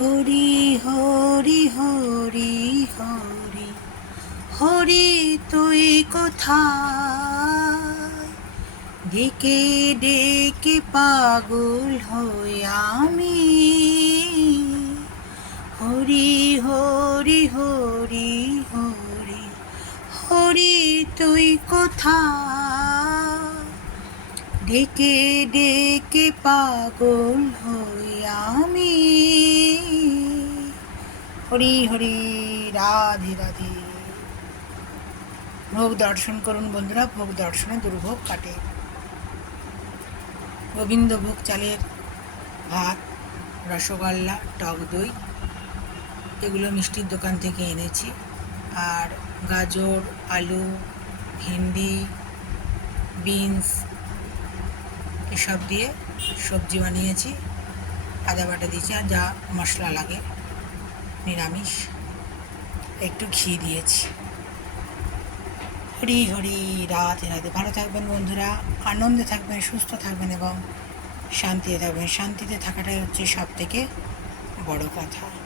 হরি হরি হরি হরি হরি তুই কোথায়? ডেকে ডেকে পাগল হই আমি। হরি হরি হরি হরি হরি তুই কোথায়? ডেকে ডেকে পাগল হই আমি। হরি হরি, রাধে রাধে। ভোগ দর্শন করুন বন্ধুরা, ভোগ দর্শনে দুর্ভোগ কাটে। গোবিন্দভোগ চালের ভাত, রসগোল্লা, টক দই, এগুলো মিষ্টির দোকান থেকে এনেছি। আর গাজর, আলু, ভেন্ডি, বিনস এসব দিয়ে সবজি বানিয়েছি। আদা বাটা দিয়েছি, আর যা মশলা লাগে নিরামিষ, একটু ঘি দিয়েছি। হরি হরি, রাধে রাধে। ভালো থাকবেন বন্ধুরা, আনন্দে থাকবেন, সুস্থ থাকবেন এবং শান্তিতে থাকবেন। শান্তিতে থাকাটাই হচ্ছে সব থেকে বড় কথা।